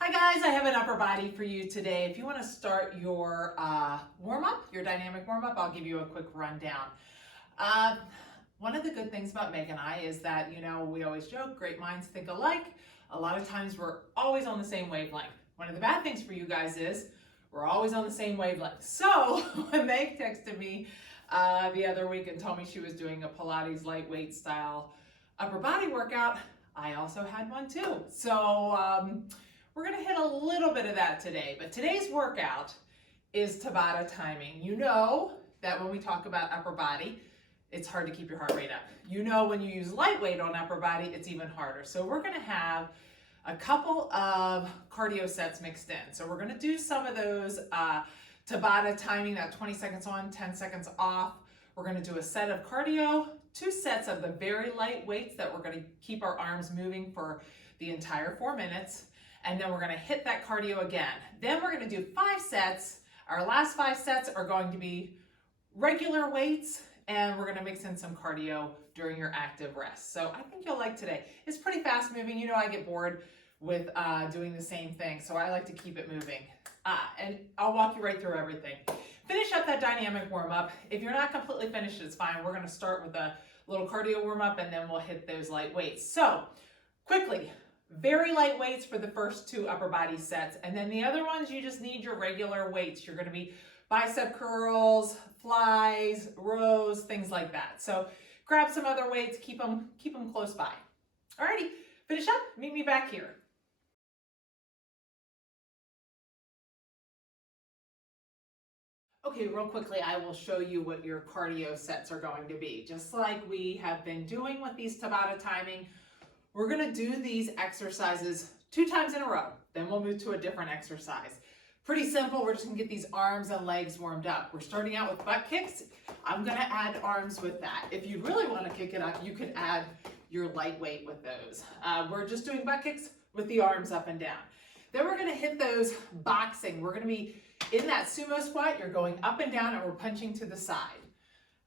Hi guys, I have an upper body for you today. If you want to start your warm-up, your dynamic warm-up, I'll give you a quick rundown. One of the good things about Meg and I is that, we always joke, great minds think alike. A lot of times we're always on the same wavelength. One of the bad things for you guys is we're always on the same wavelength. So when Meg texted me the other week and told me she was doing a Pilates lightweight style upper body workout, I also had one too. So we're gonna hit a little bit of that today, but today's workout is Tabata timing. You know that when we talk about upper body, it's hard to keep your heart rate up. You know when you use lightweight on upper body, it's even harder. So we're gonna have a couple of cardio sets mixed in. So we're gonna do some of those Tabata timing, that 20 seconds on, 10 seconds off. We're gonna do a set of cardio, 2 sets of the very light weights that we're gonna keep our arms moving for the entire 4 minutes. And then we're gonna hit that cardio again. Then we're gonna do 5 sets. Our last 5 sets are going to be regular weights, and we're gonna mix in some cardio during your active rest. So I think you'll like today. It's pretty fast moving. I get bored with doing the same thing, so I like to keep it moving. And I'll walk you right through everything. Finish up that dynamic warm up. If you're not completely finished, it's fine. We're gonna start with a little cardio warm up, and then we'll hit those light weights. So quickly, very light weights for the first 2 upper body sets, and then the other ones you just need your regular weights. You're going to be bicep curls, flies, rows, things like that. So grab some other weights, keep them close by. Alrighty, finish up, meet me back here. Okay, real quickly, I will show you what your cardio sets are going to be. Just like we have been doing with these Tabata timing, we're gonna do these exercises 2 times in a row. Then we'll move to a different exercise. Pretty simple, we're just gonna get these arms and legs warmed up. We're starting out with butt kicks. I'm gonna add arms with that. If you really wanna kick it up, you could add your lightweight with those. We're just doing butt kicks with the arms up and down. Then we're gonna hit those boxing. We're gonna be in that sumo squat. You're going up and down, and we're punching to the side.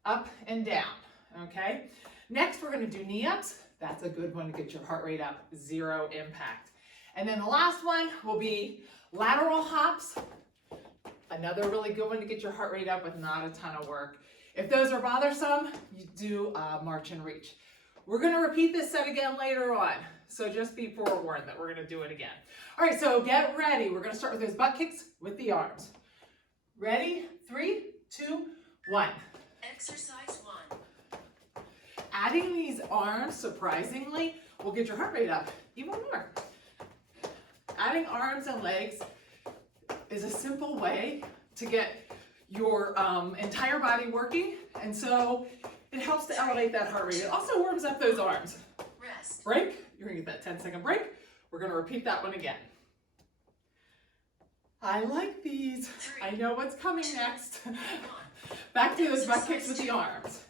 Up and down, okay? Next, we're gonna do knee-ups. That's a good one to get your heart rate up, 0 impact. And then the last one will be lateral hops. Another really good one to get your heart rate up with not a ton of work. If those are bothersome, you do march and reach. We're gonna repeat this set again later on, so just be forewarned that we're gonna do it again. All right, so get ready. We're gonna start with those butt kicks with the arms. Ready? 3, 2, 1. Exercise 1. Adding these arms, surprisingly, will get your heart rate up even more. Adding arms and legs is a simple way to get your entire body working, and so it helps to elevate that heart rate. It also warms up those arms. Rest. Break. You're gonna get that 10-second break. We're gonna repeat that one again. I like these. 3, I know what's coming next. 1. Back to those butt kicks with the arms.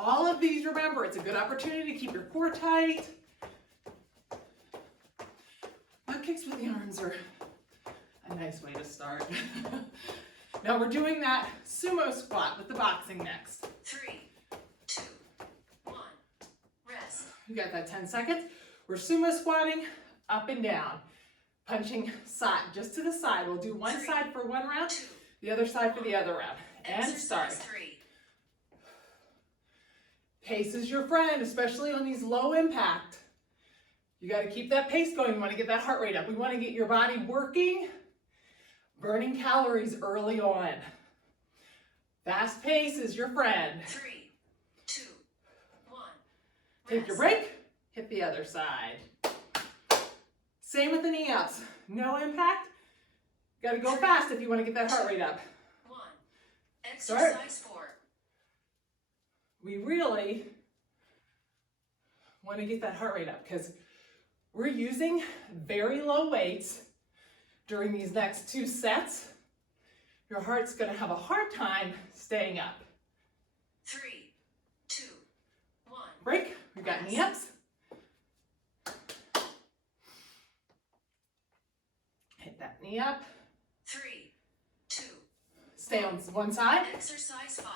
All of these, remember, it's a good opportunity to keep your core tight. Butt kicks with the arms are a nice way to start. Now we're doing that sumo squat with the boxing next. 3, 2, 1. Rest. You got that 10 seconds. We're sumo squatting up and down, punching side, just to the side. We'll do one 3, side for one round, 2, the other side for the other round. And start. Exercise 3. Pace is your friend, especially on these low impact. You got to keep that pace going. You want to get that heart rate up. We want to get your body working, burning calories early on. Fast pace is your friend. 3, 2, 1. Take your break, hit the other side. Same with the knee ups. No impact. Got to go fast if you want to get that heart rate up. 1. Exercise 4. We really want to get that heart rate up because we're using very low weights during these next 2 sets. Your heart's going to have a hard time staying up. 3, 2, 1. Break. We've got knee ups. Hit that knee up. 3, 2. Stay on one side. Exercise 5.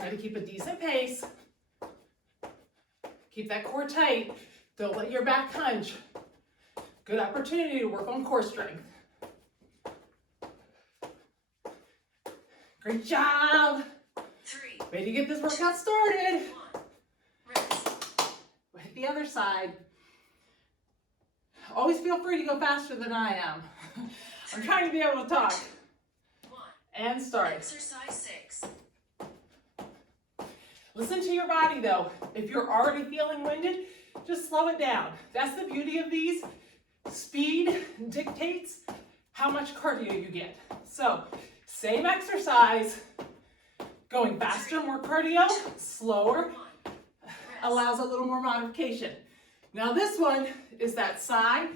Try to keep a decent pace. Keep that core tight. Don't let your back hunch. Good opportunity to work on core strength. Great job. 3, Way to get this workout started. 1. Rest. We'll hit the other side. Always feel free to go faster than I am. I'm trying to be able to talk. 1. And start. Exercise 6. Listen to your body though. If you're already feeling winded, just slow it down. That's the beauty of these. Speed dictates how much cardio you get. So, same exercise, going faster, more cardio, slower, 1. Rest. allows a little more modification. Now this one is that side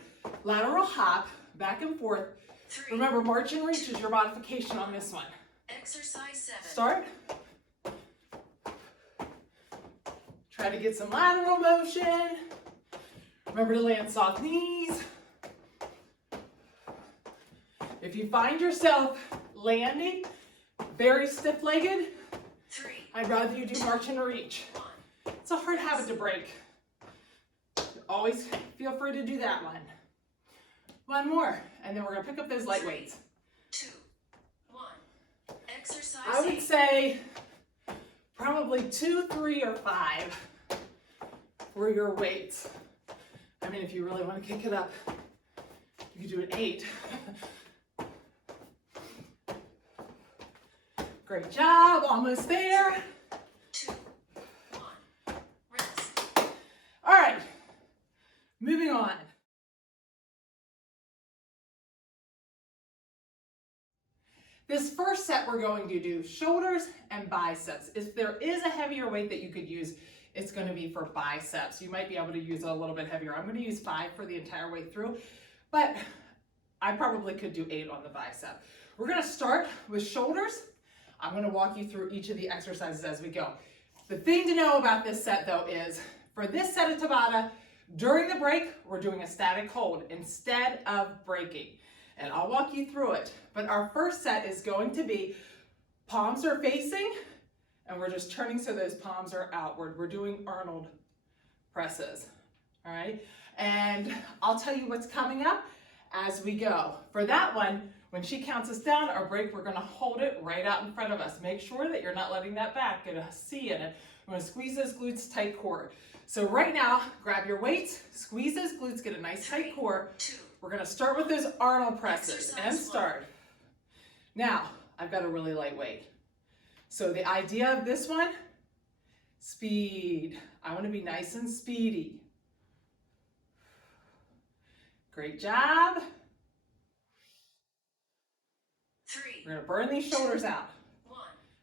lateral hop, back and forth. 3. Remember, march and reach is your modification on this one. Exercise 7. Start. Try to get some lateral motion. Remember to land soft knees. If you find yourself landing very stiff-legged, 3. I'd rather you do march and reach. 1. It's a hard habit to break. Always feel free to do that one. One more, and then we're gonna pick up those light weights. 2. 1. Exercise I would 8. say probably 2, 3, or 5 for your weights. I mean, if you really want to kick it up, you could do an 8. Great job, almost there. 2. 1. Rest. All right, moving on. This first set we're going to do shoulders and biceps. If there is a heavier weight that you could use, it's going to be for biceps. You might be able to use a little bit heavier. I'm going to use 5 for the entire way through, but I probably could do 8 on the bicep. We're going to start with shoulders. I'm going to walk you through each of the exercises as we go. The thing to know about this set though is for this set of Tabata, during the break, we're doing a static hold instead of breaking. And I'll walk you through it. But our first set is going to be palms are facing, and we're just turning so those palms are outward. We're doing Arnold presses, all right? And I'll tell you what's coming up as we go. For that one, when she counts us down, our break, we're gonna hold it right out in front of us. Make sure that you're not letting that back get a C in it. We're gonna squeeze those glutes, tight core. So right now, grab your weights, squeeze those glutes, get a nice tight core. 2. We're gonna start with those Arnold presses and Exercise start. Now, I've got a really light weight. So the idea of this one, speed. I wanna be nice and speedy. Great job. 3. We're gonna burn these shoulders out. 1.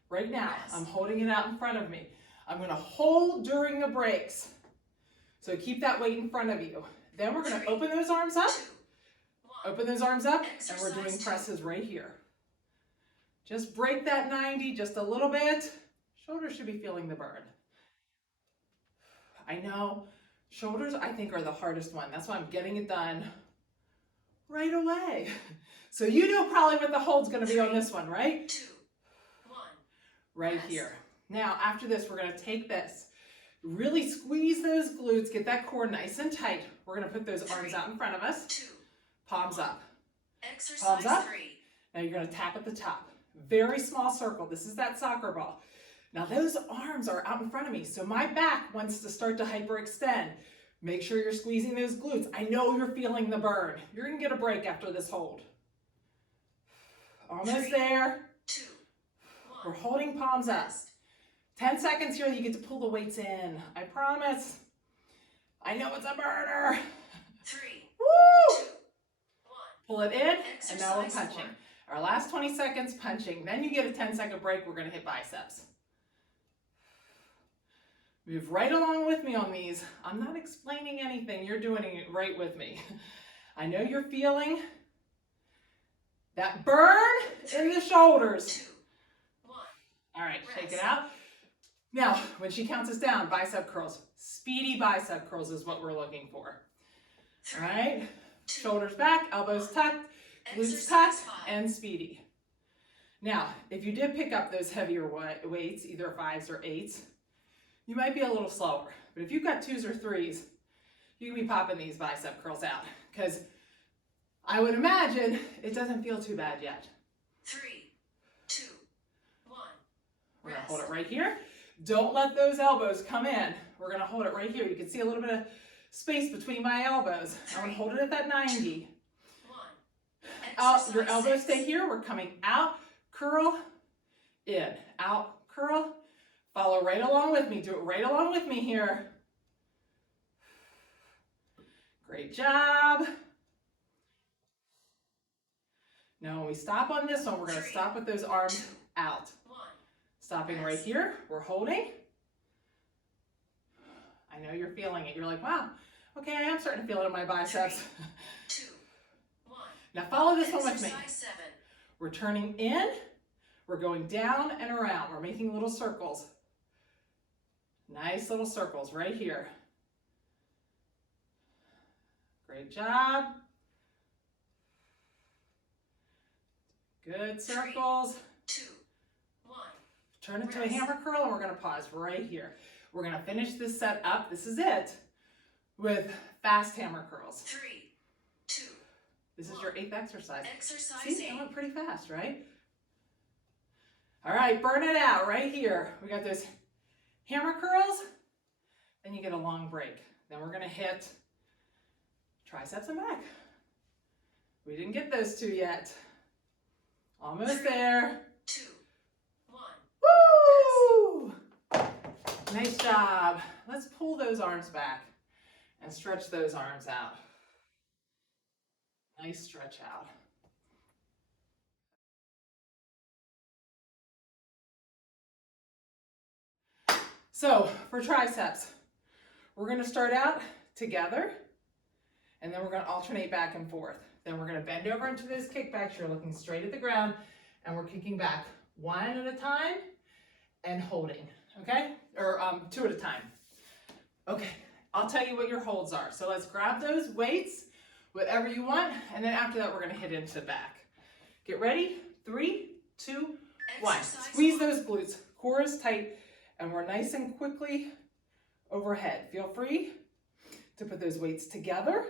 Right now, Yes. I'm holding it out in front of me. I'm gonna hold during the breaks. So keep that weight in front of you. Then we're gonna 3, open those arms up, 2. 1. open those arms up, and we're doing Exercise 2. presses right here. Just break that 90 just a little bit. Shoulders should be feeling the burn. I know, shoulders I think are the hardest one. That's why I'm getting it done right away. So you know probably what the hold's gonna be on this one, right? 2. 1. Right Yes. here. Now, after this, we're gonna take this, really squeeze those glutes, get that core nice and tight. We're gonna put those arms out in front of us, 2. palms up. Exercise Palms up. 3. Now you're gonna tap at the top. Very small circle. This is that soccer ball. Now those arms are out in front of me, so my back wants to start to hyperextend. Make sure you're squeezing those glutes. I know you're feeling the burn. You're gonna get a break after this hold. Almost 3, there. 2. We're 1. holding palms up. Rest. 10 seconds here, you get to pull the weights in. I promise. I know it's a burner. 3. Woo! 2. 1. Pull it in, and now we're Exercise punching. 4. Our last 20 seconds punching. Then you get a 10-second break. We're gonna hit biceps. Move right along with me on these. I'm not explaining anything. You're doing it right with me. I know you're feeling that burn in the shoulders. 2. 1. All right, shake it Rest. out. Now, when she counts us down, bicep curls. Speedy bicep curls is what we're looking for. 3. All right, 2. shoulders back, elbows tucked, glutes Exercise tucked, 5. and speedy. Now, if you did pick up those heavier weights, either 5s or 8s, you might be a little slower. But if you've got 2s or 3s, you can be popping these bicep curls out because I would imagine it doesn't feel too bad yet. 3, 2, 1. We're gonna hold it right here. Don't let those elbows come in. We're gonna hold it right here. You can see a little bit of space between my elbows. I'm gonna hold it at that 90. 1. Out, your Exercise elbows 6. stay here. We're coming out, curl, in, out, curl. Follow right along with me. Do it right along with me here. Great job. Now when we stop on this one, we're gonna stop with those arms out. 1. Stopping right here, we're holding. I know you're feeling it. You're like, wow, okay, I am starting to feel it in my biceps. 2, 1. Now follow this one with me. Exercise 7. We're turning in, we're going down and around. We're making little circles. Nice little circles right here. Great job. Good circles. 2, 1. Turn it to a hammer curl and we're gonna pause right here. We're gonna finish this set up, this is it, with fast hammer curls. 3, 2. This is your 8th exercise. Exercise See, 8. that went pretty fast, right? All right, burn it out right here. We got those hammer curls, then you get a long break. Then we're gonna hit triceps and back. We didn't get those two yet. Almost there. 2, 1. Woo! Nice job. Let's pull those arms back and stretch those arms out. Nice stretch out. So for triceps, we're gonna start out together and then we're gonna alternate back and forth. Then we're gonna bend over into those kickbacks. You're looking straight at the ground and we're kicking back one at a time and holding, okay? Or 2 at a time. Okay, I'll tell you what your holds are. So let's grab those weights, whatever you want, and then after that we're gonna hit into back. Get ready, 3, 2, 1. Exercise Squeeze 1. those glutes, core is tight, and we're nice and quickly overhead. Feel free to put those weights together,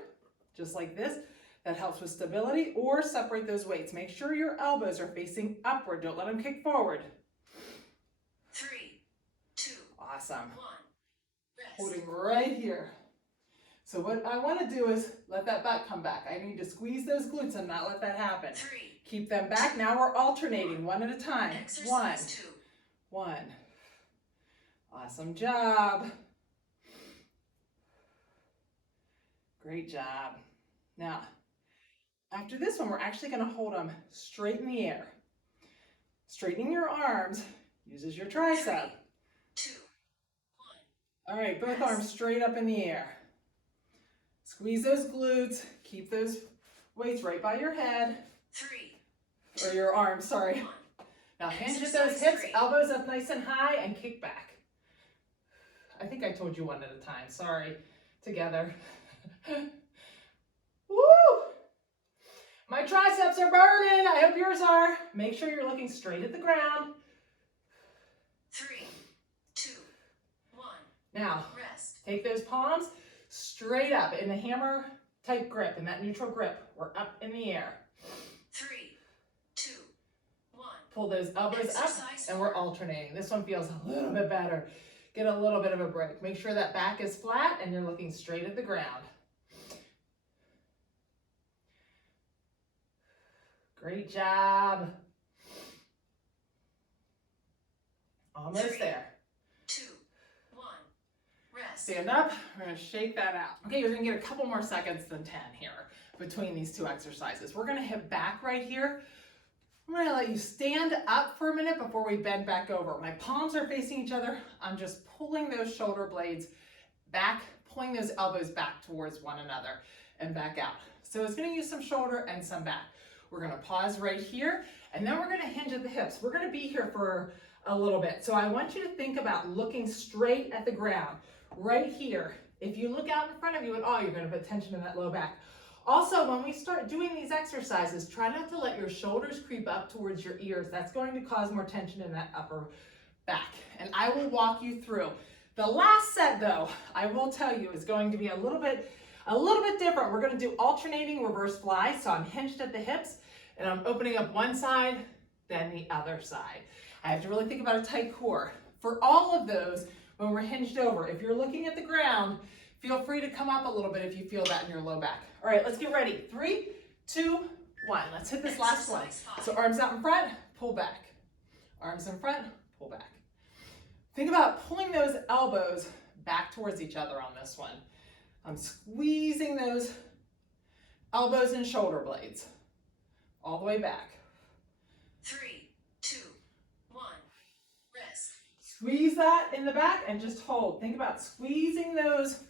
just like this. That helps with stability, or separate those weights. Make sure your elbows are facing upward. Don't let them kick forward. 3, 2, Awesome. 1. Rest. Holding right here. So what I want to do is let that back come back. I need to squeeze those glutes and not let that happen. 3. Keep them back. Now we're alternating one at a time. One, Exercise 2. one. Awesome job. Great job. Now, after this one, we're actually going to hold them straight in the air. Straightening your arms uses your tricep. 2, 1. All right, both arms straight up in the air. Squeeze those glutes. Keep those weights right by your head, 3, or your arms, sorry. 1. Now hinge at those Exercise hips, 3. elbows up nice and high, and kick back. I think I told you one at a time, sorry. Together. Woo! My triceps are burning. I hope yours are. Make sure you're looking straight at the ground. 3, 2, 1. Now, Rest. take those palms straight up in the hammer type grip, in that neutral grip. We're up in the air. 3, 2, 1. Pull those elbows up, Exercise and we're alternating. This one feels a little bit better. Get a little bit of a break. Make sure that back is flat and you're looking straight at the ground. Great job. Almost there. 2, 1. Rest. Stand up. We're going to shake that out. Okay, you're going to get a couple more seconds than 10 here between these two exercises. We're going to hit back right here. I'm going to let you stand up for a minute before we bend back over. My palms are facing each other. I'm just pulling those shoulder blades back, pulling those elbows back towards one another and back out. So it's going to use some shoulder and some back. We're going to pause right here, and then we're going to hinge at the hips. We're going to be here for a little bit. So I want you to think about looking straight at the ground right here. If you look out in front of you at all, you're going to put tension in that low back. Also, when we start doing these exercises, try not to let your shoulders creep up towards your ears. That's going to cause more tension in that upper back. And I will walk you through. The last set, though, I will tell you, is going to be a little bit A little bit different. We're going to do alternating reverse flies. So I'm hinged at the hips and I'm opening up one side, then the other side. I have to really think about a tight core. For all of those, when we're hinged over, if you're looking at the ground, feel free to come up a little bit if you feel that in your low back. All right, let's get ready. 3, 2, 1. Let's hit this last one. So arms out in front, pull back. Arms in front, pull back. Think about pulling those elbows back towards each other on this one. I'm squeezing those elbows and shoulder blades all the way back. 3, 2, 1. Rest. Squeeze that in the back and just hold. Think about squeezing those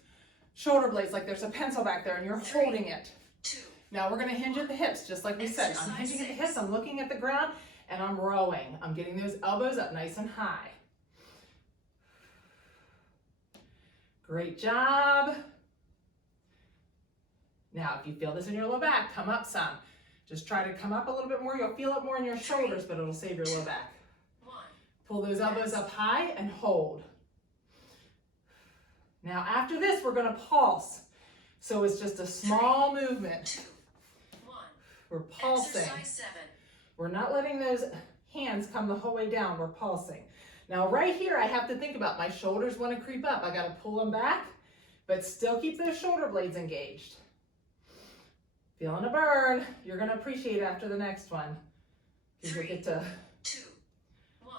shoulder blades like there's a pencil back there and you're holding it. 2. Now we're going to hinge at the hips, just like we said. I'm hinging at the hips, I'm looking at the ground, and I'm rowing. I'm getting those elbows up nice and high. Great job. Now, if you feel this in your low back, come up some. Just try to come up a little bit more. You'll feel it more in your shoulders, but it'll save your low back. 1. Pull those elbows up high and hold. Now, after this, we're going to pulse. So it's just a small movement. 2, 1. We're pulsing. Exercise 7. We're not letting those hands come the whole way down. We're pulsing. Now, right here, I have to think about my shoulders want to creep up. I got to pull them back, but still keep those shoulder blades engaged. Feeling a burn. You're going to appreciate it after the next one. You'll 3, get to 2, 1.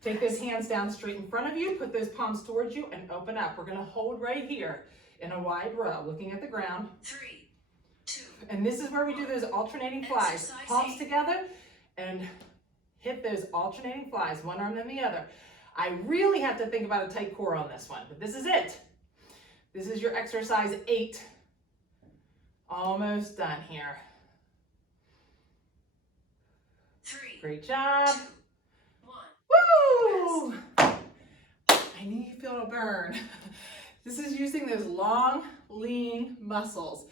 take those hands down straight in front of you, put those palms towards you, and open up. We're going to hold right here in a wide row, looking at the ground. 3, 2. And this is where we do those alternating flies. Exercise Palms 8. together and hit those alternating flies, one arm then the other. I really have to think about a tight core on this one, but this is it. This is your exercise 8. Almost done here. 3, Great job. 2, 1. Woo! I knew you feel a burn. This is using those long, lean muscles.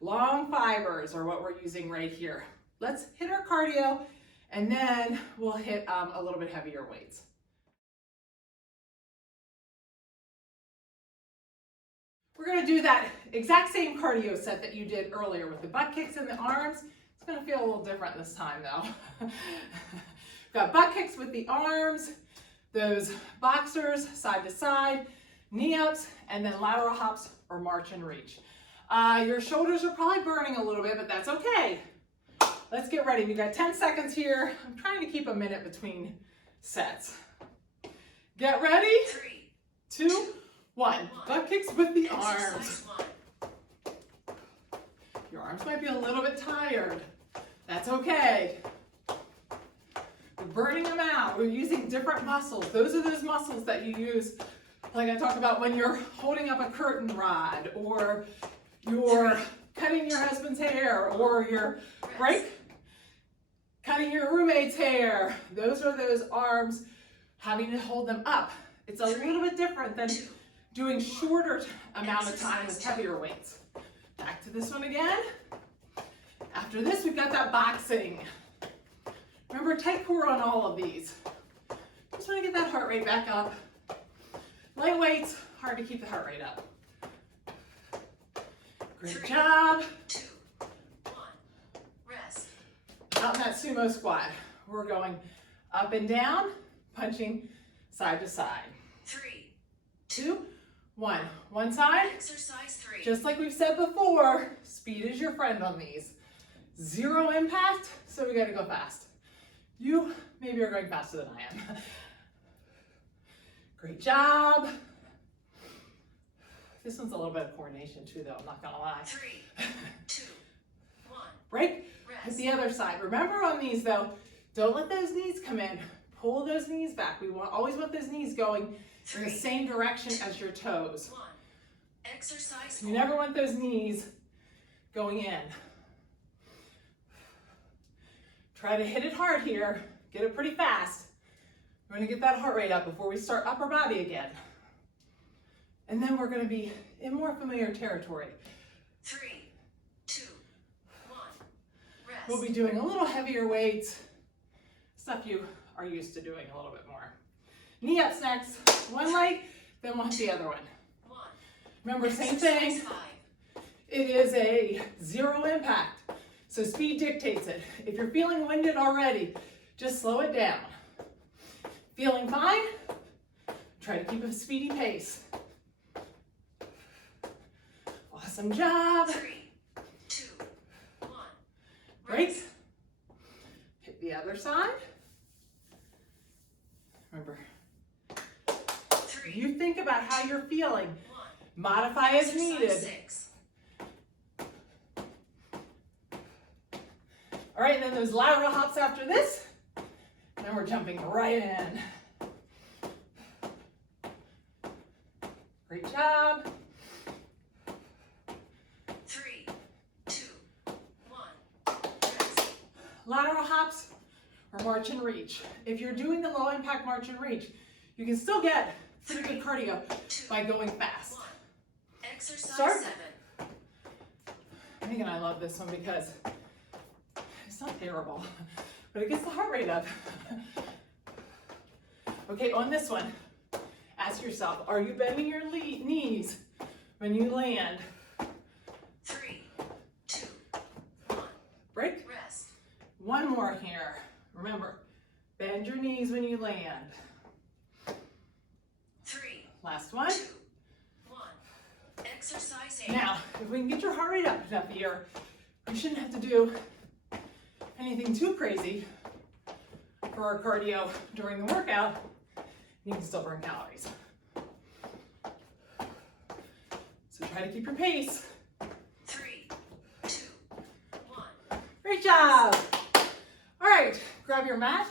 Long fibers are what we're using right here. Let's hit our cardio and then we'll hit a little bit heavier weights. We're going to do that exact same cardio set that you did earlier with the butt kicks and the arms. It's going to feel a little different this time though. Got butt kicks with the arms, those boxers side to side, knee ups, and then lateral hops or march and reach. Your shoulders are probably burning a little bit, but that's okay. Let's get ready. We got 10 seconds here. I'm trying to keep a minute between sets. Get ready. 3, 2, 1. Butt kicks with the arms. Exercise 1. Your arms might be a little bit tired. That's okay. We're burning them out. We're using different muscles. Those are those muscles that you use, like I talked about when you're holding up a curtain rod, or you're cutting your husband's hair, or you're cutting your roommate's hair. Those are those arms having to hold them up. It's a little bit different than doing shorter amount of time with heavier weights. Back to this one again. After this, we've got that boxing. Remember, tight core on all of these. Just want to get that heart rate back up. Light weights, hard to keep the heart rate up. Great 3, job. 2, 1. Rest. Out in that sumo squat. We're going up and down, punching side to side. 3, 2, 1. One side. Exercise 3. Just like we've said before, speed is your friend on these. 0 impact, so we gotta go fast. You maybe are going faster than I am. Great job. This one's a little bit of coordination too, though, I'm not gonna lie. 3, 2, 1. Break. Hit Rest. the other side. Remember on these though, don't let those knees come in. Pull those knees back. We always want those knees going in the 3, same direction as your toes. 1. Exercise You 4. never want those knees going in. Try to hit it hard here. Get it pretty fast. We're going to get that heart rate up before we start upper body again. And then we're going to be in more familiar territory. 3, 2, 1. Rest. We'll be doing a little heavier weights, stuff you are used to doing a little bit more. Knee ups next. One leg, then we'll hit the other one. 1. Remember, same Exercise thing. 5. It is a zero impact, so speed dictates it. If you're feeling winded already, just slow it down. Feeling fine? Try to keep a speedy pace. Awesome job. 3, 2, 1. Break. Rest. Hit the other side. Remember, 3, you think about how you're feeling. 1. Modify as Exercise needed. 6. All right, and then those lateral hops after this. And then we're jumping right in. Great job. 3, 2, 1. Rest. Lateral hops or march and reach. If you're doing the low impact march and reach, you can still get pretty good cardio 2, by going fast. 1. Exercise Start. 7. I think I love this one because it's not terrible, but it gets the heart rate up. Okay, on this one, ask yourself, are you bending your knees when you land? 3, 2, 1. Break. Rest. One more here. Remember, bend your knees when you land. 3, Last one. 2, 1. Exercise 8. Now, if we can get your heart rate up enough here, we shouldn't have to do anything too crazy for our cardio during the workout. You can still burn calories. So try to keep your pace. 3, 2, 1. Great job. All right, grab your mat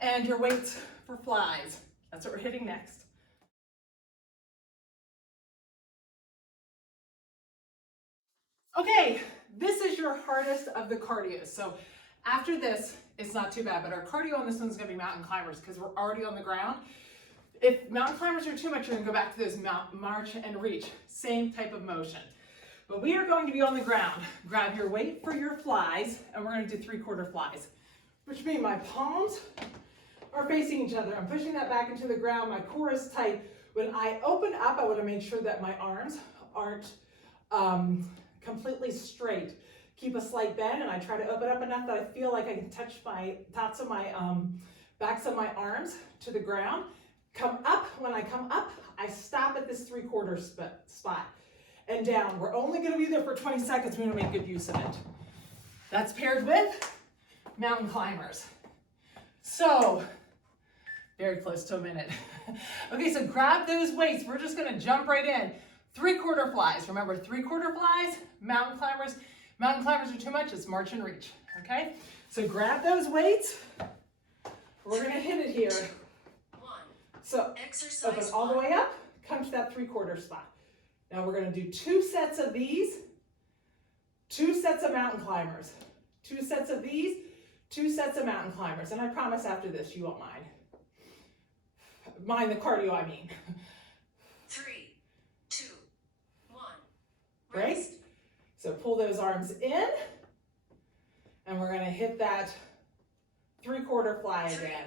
and your weights for flies. That's what we're hitting next. Okay, this is your hardest of the cardios. So after this, it's not too bad, but our cardio on this one's gonna be mountain climbers because we're already on the ground. If mountain climbers are too much, you're gonna go back to those march and reach, same type of motion. But we are going to be on the ground. Grab your weight for your flies, and we're gonna do 3/4 flies, which means my palms are facing each other. I'm pushing that back into the ground. My core is tight. When I open up, I wanna make sure that my arms aren't completely straight. Keep a slight bend, and I try to open up enough that I feel like I can touch my tops of my backs of my arms to the ground. Come up. When I come up, I stop at this 3/4 spot and down. We're only going to be there for 20 seconds. We want to make good use of it. That's paired with mountain climbers. So very close to a minute. Okay, so grab those weights. We're just going to jump right in. 3/4 flies. Remember, 3/4 flies, mountain climbers. Mountain climbers are too much. It's march and reach. Okay, so grab those weights. We're going to hit it here. 1. So Exercise open all the 1. way up, come to that 3/4 spot. Now we're gonna do 2 sets of these, 2 sets of mountain climbers, 2 sets of these, 2 sets of mountain climbers. And I promise after this, you won't mind. Mind the cardio, I mean. 3, 2, 1. Right? Rest. So pull those arms in, and we're gonna hit that 3/4 fly 3, again.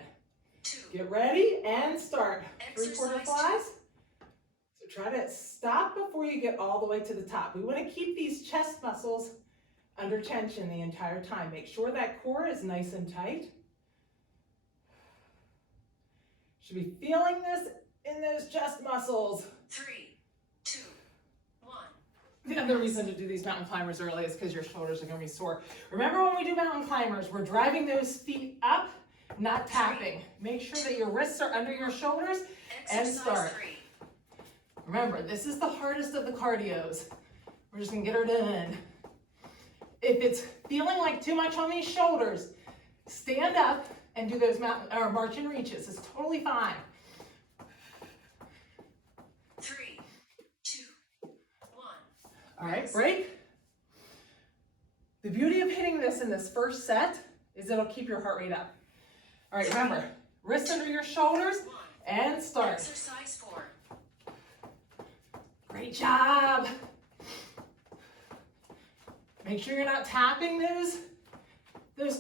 2. Get ready and start. 3/4 Exercise flies. So try to stop before you get all the way to the top. We want to keep these chest muscles under tension the entire time. Make sure that core is nice and tight. Should be feeling this in those chest muscles. 3, 2, 1. The other reason to do these mountain climbers early is because your shoulders are going to be sore. Remember, when we do mountain climbers, we're driving those feet up, not tapping. Make sure that your wrists are under your shoulders and Exercise start. 3. Remember, this is the hardest of the cardios. We're just going to get her done. If it's feeling like too much on these shoulders, stand up and do those mountain or march and reaches. It's totally fine. 3, 2, 1. All right, break. The beauty of hitting this in this first set is it'll keep your heart rate up. All right, remember, wrists under your shoulders and start. Exercise 4. Great job. Make sure you're not tapping those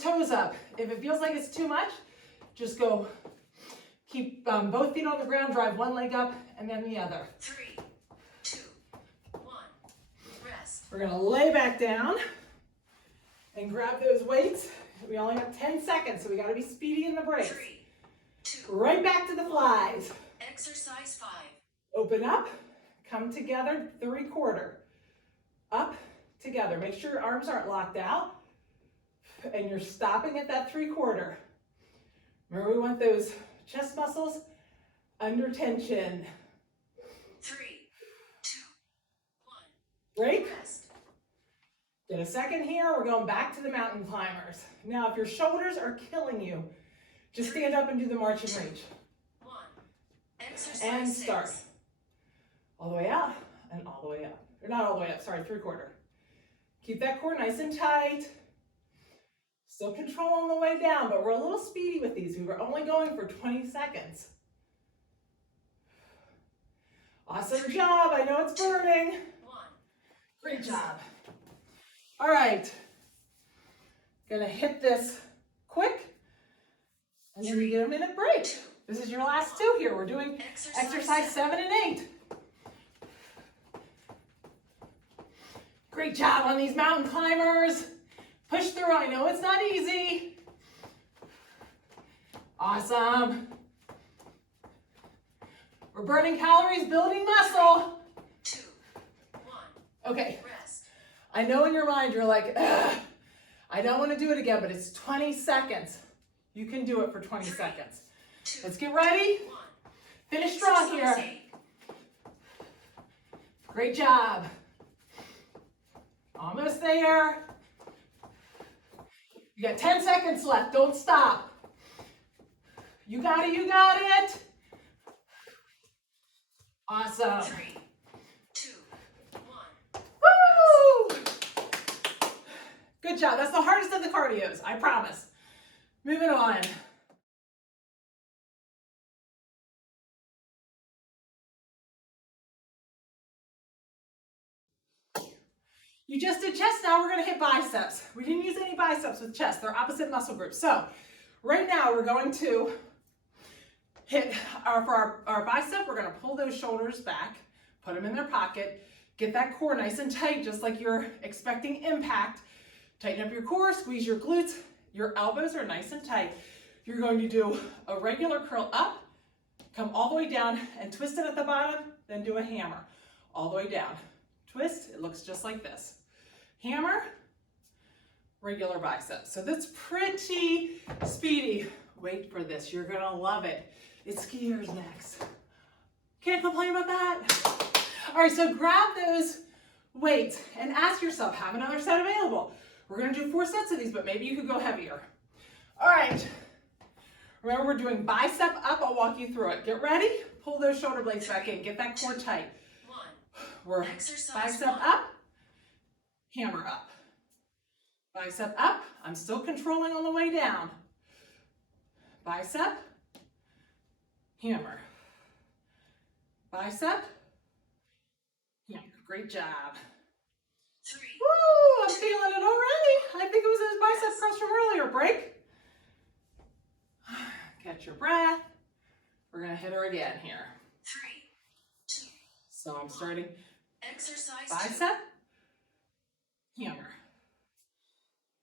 toes up. If it feels like it's too much, just go keep both feet on the ground, drive one leg up and then the other. 3, 2, 1. Rest. We're gonna lay back down and grab those weights. We only have 10 seconds, so we gotta be speedy in the breaks. 3, 2, Right back to the flies. exercise 5. Open up, come together, 3/4. Up, together. Make sure your arms aren't locked out and you're stopping at that 3/4. Remember, we want those chest muscles under tension. 3, 2, 1. Break. Rest. Get a second here. We're going back to the mountain climbers. Now, if your shoulders are killing you, just stand up and do the march and reach. 1. Exercise And 6. start. All the way out and all the way up. Or not all the way up, sorry, 3/4. Keep that core nice and tight. Still control on the way down, but we're a little speedy with these. We were only going for 20 seconds. Awesome job. I know it's burning. 1. Great job. All right. Gonna hit this quick, and then you get a minute break. This is your last 2 here. We're doing exercise 7 and 8. Great job on these mountain climbers. Push through. I know it's not easy. Awesome. We're burning calories, building muscle. 2, 1. Okay. Rest. I know in your mind you're like, ugh, I don't want to do it again, but it's 20 seconds. You can do it for 20 seconds. 2, Let's get ready. 1. Finish strong here. Exercise 8. Great job. Almost there. You got 10 seconds left. Don't stop. You got it. You got it. Awesome. 3, 2, 1. Woo! Good job. That's the hardest of the cardios, I promise. Moving on. You just did chest, now we're gonna hit biceps. We didn't use any biceps with chest, they're opposite muscle groups. So right now we're going to hit for our bicep, we're gonna pull those shoulders back, put them in their pocket, get that core nice and tight, just like you're expecting impact. Tighten up your core, squeeze your glutes, your elbows are nice and tight. You're going to do a regular curl up, come all the way down and twist it at the bottom, then do a hammer. All the way down. Twist, it looks just like this. Hammer, regular bicep. So that's pretty speedy. Wait for this, you're gonna love it. It's skiers next. Can't complain about that. All right, so grab those weights and ask yourself, have another set available. We're gonna do 4 sets of these, but maybe you could go heavier. All right, remember we're doing bicep up, I'll walk you through it. Get ready, pull those shoulder blades back in, get that core tight. 1. We're Exercise bicep 1. up, hammer up. Bicep up, I'm still controlling on the way down. Bicep, hammer. Bicep, hammer. Great job. 3, Woo, I'm feeling it already. I think it was those bicep curls from earlier. Break. Catch your breath. We're gonna hit her again here. 3, 2. So I'm starting Exercise bicep, hammer.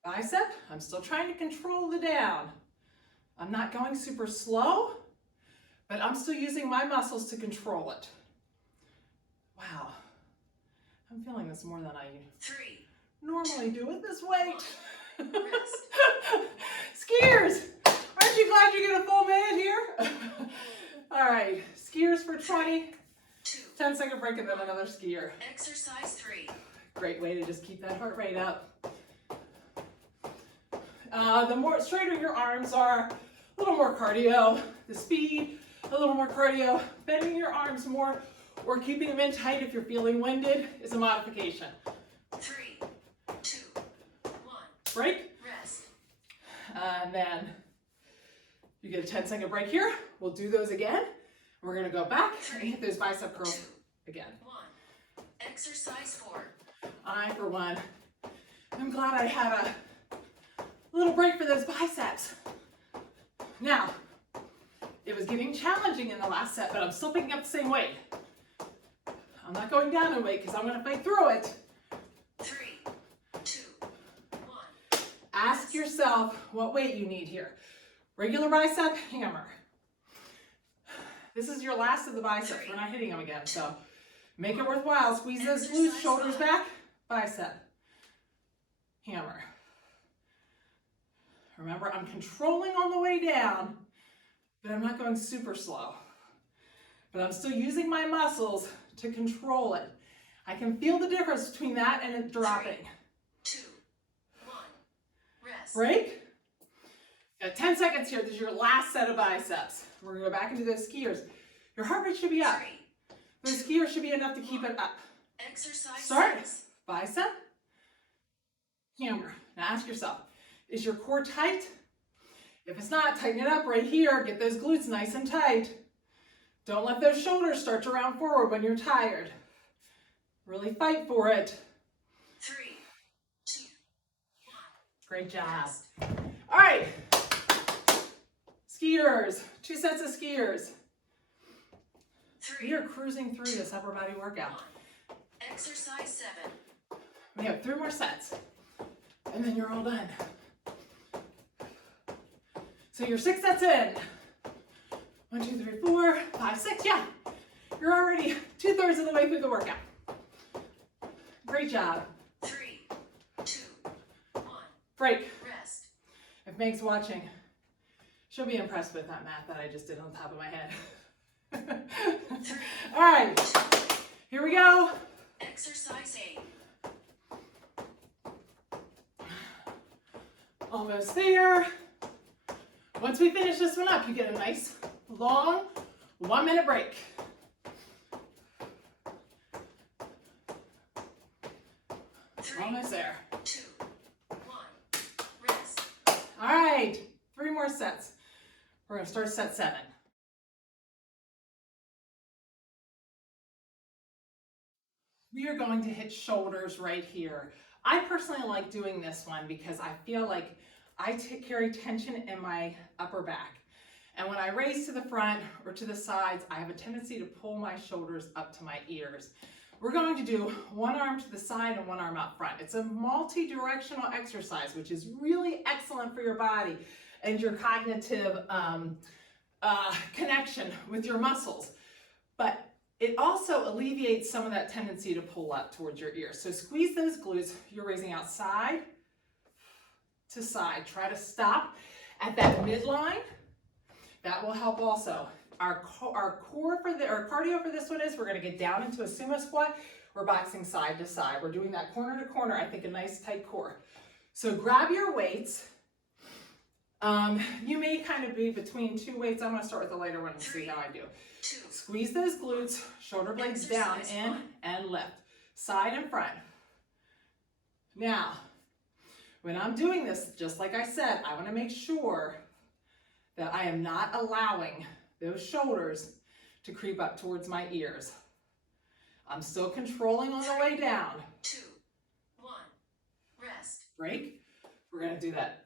Bicep, I'm still trying to control the down. I'm not going super slow, but I'm still using my muscles to control it. Wow, I'm feeling this more than I 3. normally do with this weight. Rest. Skiers, aren't you glad you get a full minute here? All right, skiers for 20, 2. 10-second break and then another skier. Exercise 3. Great way to just keep that heart rate up. The more straighter your arms are, a little more cardio. The speed, a little more cardio. Bending your arms more or keeping them in tight if you're feeling winded is a modification. 3, 2, 1. Break. Rest. And then you get a 10-second break here. We'll do those again. We're gonna go back and hit those bicep curls again. 1. Exercise 4. I, for one, I'm glad I had a little break for those biceps. Now, it was getting challenging in the last set, but I'm still picking up the same weight. I'm not going down in weight because I'm gonna fight through it. Ask yourself what weight you need here. Regular bicep, hammer. This is your last of the biceps. We're not hitting them again, so make it worthwhile. Squeeze those glutes, shoulders back, bicep, hammer. Remember, I'm controlling on the way down, but I'm not going super slow. But I'm still using my muscles to control it. I can feel the difference between that and it dropping. 3, 2, 1. Rest. Break. Got 10 seconds here. This is your last set of biceps. We're gonna go back into those skiers. Your heart rate should be up. 3, Those skiers should be enough to keep it up. Exercise Start. 6. Bicep, hammer. Now ask yourself, is your core tight? If it's not, tighten it up right here. Get those glutes nice and tight. Don't let those shoulders start to round forward when you're tired. Really fight for it. 3, 2, 1. Great job. Rest. All right. Skiers, 2 sets of skiers. 3, We are cruising through this upper body workout. 1. Exercise 7. We have 3 more sets, and then you're all done. So you're 6 sets in. 1, 2, 3, 4, 5, 6. Yeah, you're already 2/3 of the way through the workout. Great job. 3, 2, 1. Break. Rest. If Meg's watching, she'll be impressed with that math that I just did on top of my head. All right, here we go. Exercise 8. Almost there. Once we finish this one up, you get a nice long 1-minute break. Almost there. 2, 1. Rest. All right, 3 more sets. We're gonna start set 7. We are going to hit shoulders right here. I personally like doing this one because I feel like I carry tension in my upper back. And when I raise to the front or to the sides, I have a tendency to pull my shoulders up to my ears. We're going to do one arm to the side and one arm up front. It's a multi-directional exercise, which is really excellent for your body and your cognitive connection with your muscles. But it also alleviates some of that tendency to pull up towards your ears. So squeeze those glutes. You're raising out side to side. Try to stop at that midline. That will help also. Our core for our cardio for this one is we're going to get down into a sumo squat. We're boxing side to side. We're doing that corner to corner. I think a nice tight core. So grab your weights. You may kind of be between 2 weights. I'm going to start with the lighter one and see how I do. 2. Squeeze those glutes, shoulder blades down, in and lift. Side and front. Now, when I'm doing this, just like I said, I want to make sure that I am not allowing those shoulders to creep up towards my ears. I'm still controlling on the way down. 2, 1. Rest. Break. We're going to do that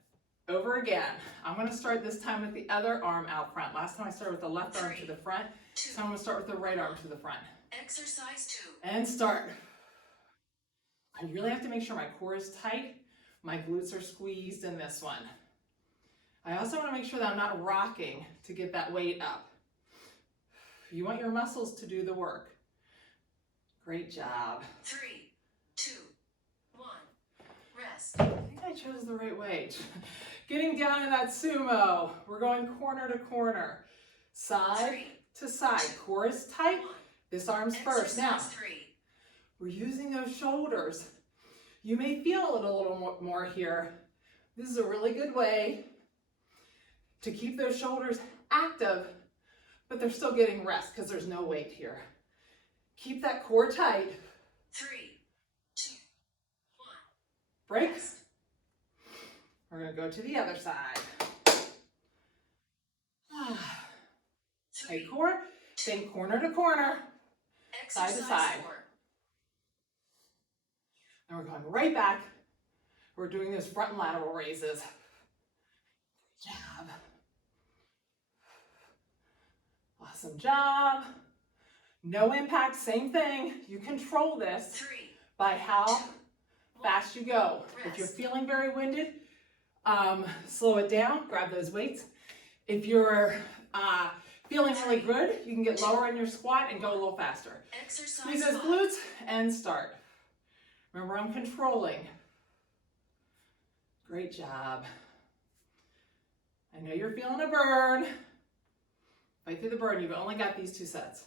over again. I'm going to start this time with the other arm out front. Last time I started with the left arm to the front. So I'm going to start with the right arm to the front. Exercise 2. And start. I really have to make sure my core is tight. My glutes are squeezed in this one. I also want to make sure that I'm not rocking to get that weight up. You want your muscles to do the work. Great job. 3, 2, 1. Rest. I think I chose the right weight. Getting down in that sumo. We're going corner to corner. Side 3, to side. Core is tight. 1. This arm's first. Now, Exercise 3. we're using those shoulders. You may feel it a little more here. This is a really good way to keep those shoulders active, but they're still getting rest because there's no weight here. Keep that core tight. 3, 2, 1. Break. Rest. We're going to go to the other side. 3, Tight core. Think corner to corner. Side to Exercise side. 4. And we're going right back. We're doing those front and lateral raises. Good job. Awesome job. No impact, same thing. You control this 3, by how 2, 1. fast you go. If you're Rest. feeling very winded, Slow it down, grab those weights. If you're feeling really good, you can get lower in your squat and go a little faster. Squeeze those glutes and start. Remember, I'm controlling. Great job. I know you're feeling a burn. Fight through the burn. You've only got these 2 sets.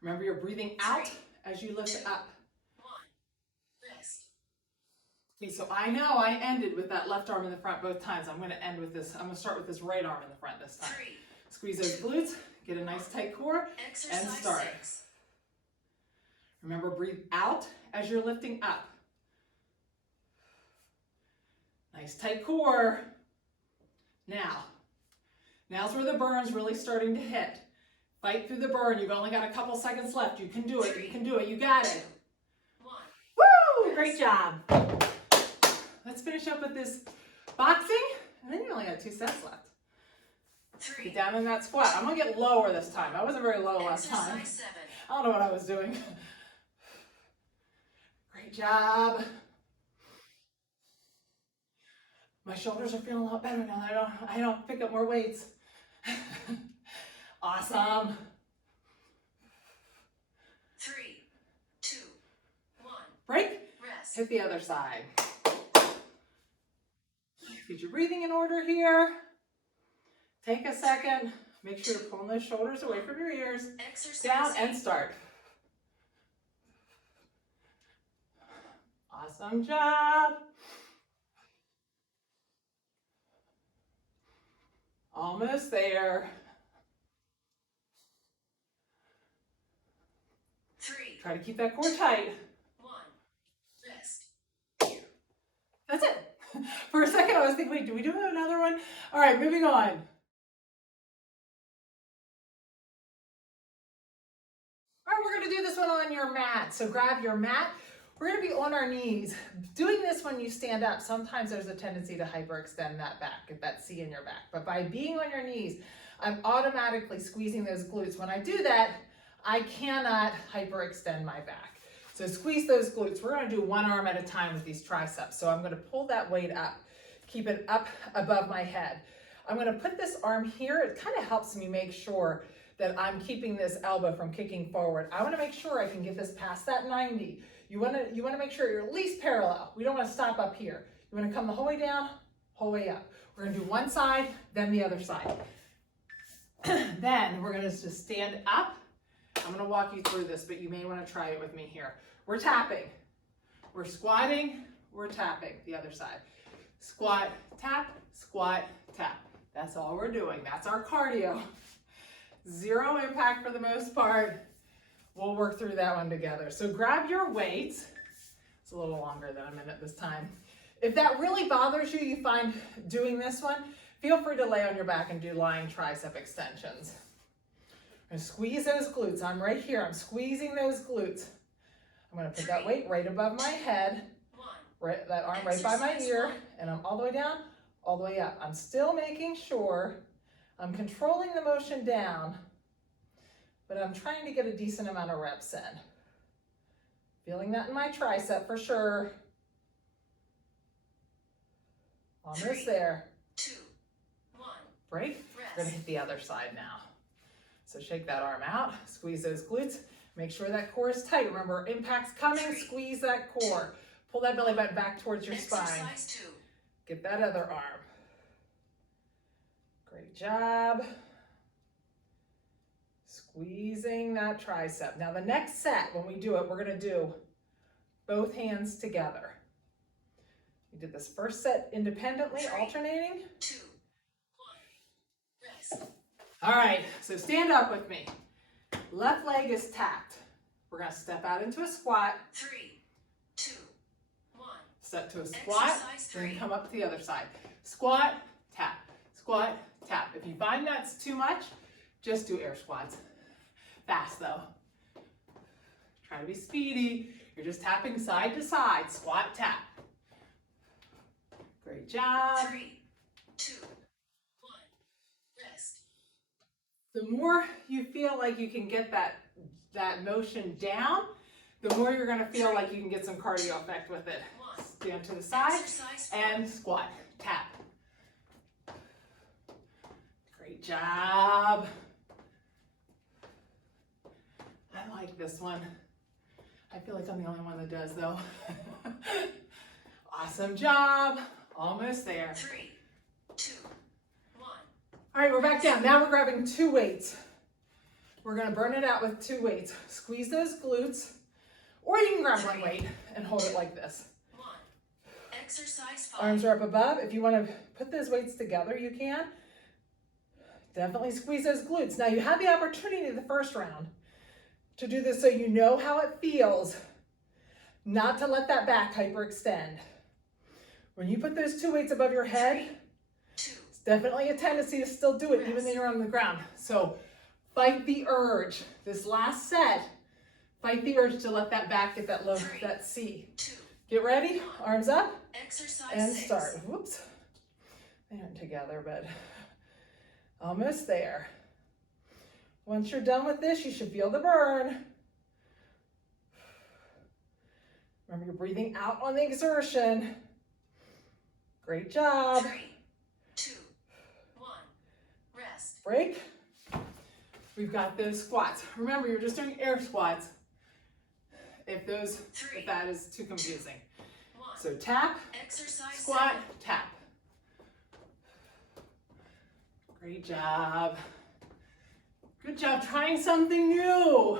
Remember, you're breathing out as you lift up. Okay, so I know I ended with that left arm in the front both times. I'm going to end with this. I'm going to start with this right arm in the front this time. Squeeze those glutes, get a nice tight core, and start. Remember, breathe out as you're lifting up. Nice tight core. Now's where the burn's really starting to hit. Fight through the burn. You've only got a couple seconds left. You can do it. You can do it. You got it. Woo! Great job. Let's finish up with this boxing, and then you only got 2 sets left. Get down in that squat. I'm going to get lower this time. I wasn't very low last time. I don't know what I was doing. Great job. My shoulders are feeling a lot better now. I don't pick up more weights. Awesome. 3, 2, 1. Break. Rest. Hit the other side. Get your breathing in order here. Take a second. Make sure you're pulling those shoulders away from your ears. Down and start. Awesome job. Almost there. 3. Try to keep that core tight. 1. Rest. That's it. For a second, I was thinking, wait, do we do another one? All right, moving on. All right, we're going to do this one on your mat. So grab your mat. We're going to be on our knees. Doing this when you stand up, sometimes there's a tendency to hyperextend that back, get that C in your back. But by being on your knees, I'm automatically squeezing those glutes. When I do that, I cannot hyperextend my back. So squeeze those glutes. We're going to do one arm at a time with these triceps. So I'm going to pull that weight up, keep it up above my head. I'm going to put this arm here. It kind of helps me make sure that I'm keeping this elbow from kicking forward. I want to make sure I can get this past that 90. You want to make sure you're at least parallel. We don't want to stop up here. You want to come the whole way down, whole way up. We're going to do one side, then the other side. Then we're going to just stand up. I'm going to walk you through this, but you may want to try it with me here. We're tapping. We're squatting. We're tapping the other side. Squat, tap, squat, tap. That's all we're doing. That's our cardio. Zero impact for the most part. We'll work through that one together. So grab your weights. It's a little longer than a minute this time. If that really bothers you, you find doing this one, feel free to lay on your back and do lying tricep extensions. I'm going to squeeze those glutes. I'm right here. I'm squeezing those glutes. I'm going to put that weight right above my head, right, that arm right by my ear, and I'm all the way down, all the way up. I'm still making sure I'm controlling the motion down, but I'm trying to get a decent amount of reps in. Feeling that in my tricep for sure. Almost there. 2, 1. Break. We're going to hit the other side now. So shake that arm out, squeeze those glutes, make sure that core is tight. Remember, impact's coming, squeeze that core. Pull that belly button back towards your spine. Exercise 2. Get that other arm. Great job. Squeezing that tricep. Now the next set, when we do it, we're going to do both hands together. We did this first set independently, alternating. 2, 1. Rest. All right, so stand up with me. Left leg is tapped. We're going to step out into a squat. 3, 2, 1. Step to a squat, Exercise 3. then come up to the other side. Squat, tap, squat, tap. If you find that's too much, just do air squats. Fast though. Try to be speedy. You're just tapping side to side. Squat, tap. Great job. 3, 2, 1. Rest. The more you feel like you can get that motion down, the more you're going to feel like you can get some cardio effect with it. 1. Stand to the side Exercise and squat. Tap. Great job. I like this one. I feel like I'm the only one that does though. Awesome job. Almost there. 3, 2, 1. All right, we're back down. Now we're grabbing 2 weights. We're gonna burn it out with 2 weights. Squeeze those glutes, or you can grab 1 weight and hold it like this. 1. Exercise 5. Arms are up above. If you wanna put those weights together, you can. Definitely squeeze those glutes. Now you had the opportunity the first round to do this so you know how it feels, not to let that back hyperextend. When you put those 2 weights above your head, 2. it's definitely a tendency to still do it even though you're on the ground. So fight the urge. This last set, fight the urge to let that back get that low, that C. 2. Get ready, arms up, Exercise and 6. start. Whoops, they aren't together, but almost there. Once you're done with this, you should feel the burn. Remember, you're breathing out on the exertion. Great job. 3, 2, 1. Rest. Break. We've got those squats. Remember, you're just doing air squats if that is too confusing. 1. So tap, Exercise squat, 7. tap. Great job. Good job trying something new.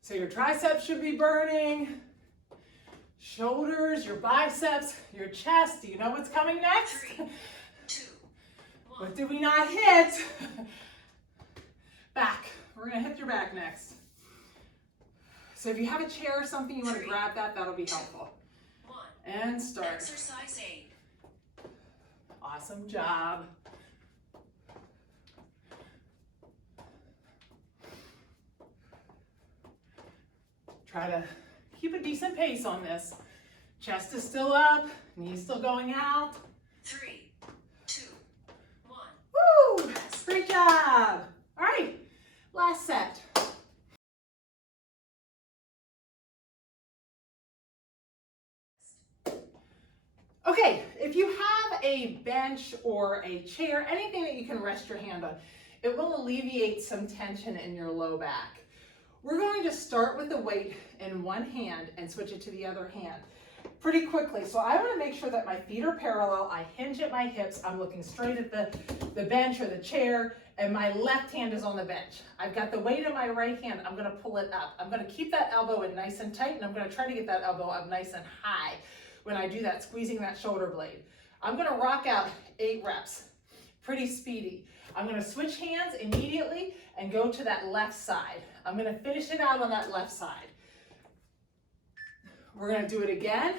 So your triceps should be burning. Shoulders, your biceps, your chest. Do you know what's coming next? 3, 2, 1. What did we not hit? Back. We're gonna hit your back next. So if you have a chair or something, you want to grab that, that'll be helpful. 1. And start. Exercise 8. Awesome job. Try to keep a decent pace on this. Chest is still up, knees still going out. 3, 2, 1. Woo! Great job. All right, last set. Okay, if you have a bench or a chair, anything that you can rest your hand on, it will alleviate some tension in your low back. We're going to start with the weight in one hand and switch it to the other hand pretty quickly. So I want to make sure that my feet are parallel. I hinge at my hips. I'm looking straight at the bench or the chair, and my left hand is on the bench. I've got the weight in my right hand. I'm going to pull it up. I'm going to keep that elbow in nice and tight, and I'm going to try to get that elbow up nice and high when I do that, squeezing that shoulder blade. I'm going to rock out 8 reps, pretty speedy. I'm going to switch hands immediately and go to that left side. I'm going to finish it out on that left side. We're going to do it again,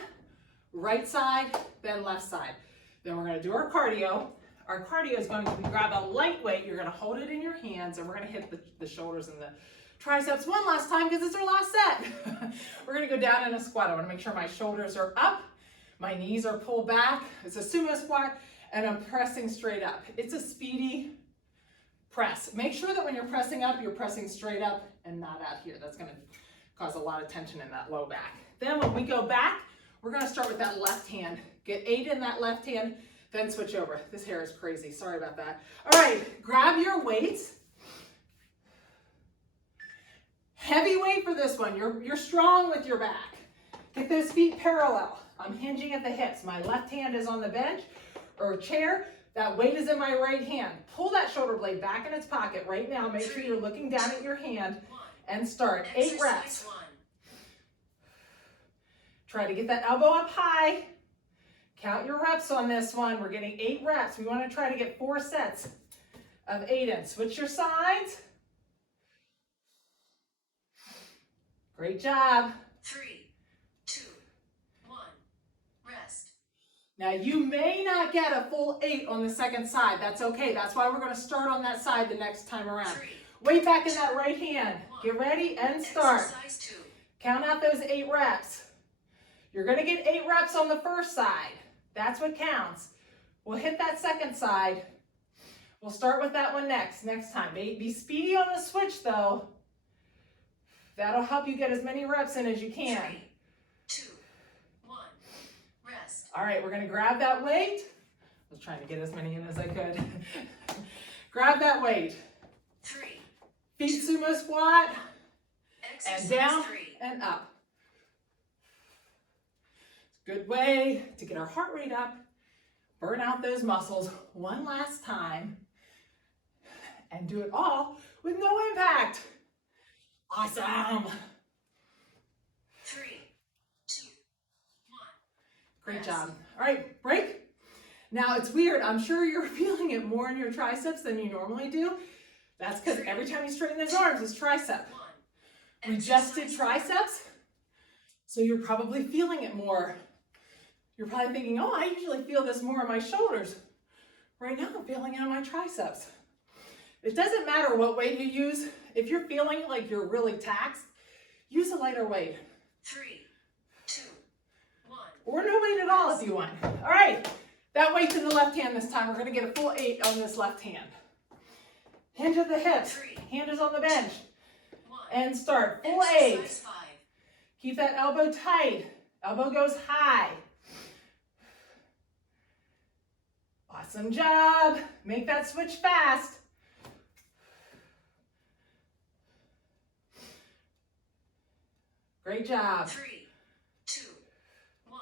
right side, then left side. Then we're going to do our cardio. Our cardio is going to be grab a light weight. You're going to hold it in your hands, and we're going to hit the shoulders and the triceps one last time because it's our last set. We're going to go down in a squat. I want to make sure my shoulders are up, my knees are pulled back. It's a sumo squat, and I'm pressing straight up. It's a speedy press. Make sure that when you're pressing up, you're pressing straight up and not out here. That's going to cause a lot of tension in that low back. Then when we go back, we're going to start with that left hand. Get 8 in that left hand, then switch over. This hair is crazy. Sorry about that. All right, grab your weights. Heavy weight for this one. You're strong with your back. Get those feet parallel. I'm hinging at the hips. My left hand is on the bench or chair. That weight is in my right hand. Pull that shoulder blade back in its pocket right now. Make sure you're looking down at your hand and start. 8 reps. 1. Try to get that elbow up high. Count your reps on this one. We're getting 8 reps. We want to try to get 4 sets of 8 in. Switch your sides. Great job. 3, 2, 1. Rest. Now you may not get a full 8 on the second side. That's okay. That's why we're going to start on that side the next time around. 3, Weight back in that right hand. Get ready and start. Exercise 2. Count out those 8 reps. You're going to get 8 reps on the first side. That's what counts. We'll hit that second side. We'll start with that one next time. Be speedy on the switch though. That'll help you get as many reps in as you can. 3, 2, 1. All right, we're gonna grab that weight. I was trying to get as many in as I could. Grab that weight. 3. Feet sumo squat, Exercise and down 3. and up. Good way to get our heart rate up, burn out those muscles one last time, and do it all with no impact. Awesome. 3, 2, 1. Great job. All right, break. Now it's weird. I'm sure you're feeling it more in your triceps than you normally do. That's because every time you straighten those arms, it's tricep. 1. We just did triceps, so you're probably feeling it more. You're probably thinking, oh, I usually feel this more in my shoulders. Right now, I'm feeling it in my triceps. It doesn't matter what weight you use. If you're feeling like you're really taxed, use a lighter weight. 3, 2, 1. Or no weight at all if you want. All right, that weight's in the left hand this time. We're gonna get a full 8 on this left hand. Hinge at the hips, hand is on the bench. 1. And start, full Exercise 8. 5. Keep that elbow tight, elbow goes high. Awesome job, make that switch fast. Great job. 3, 2, 1.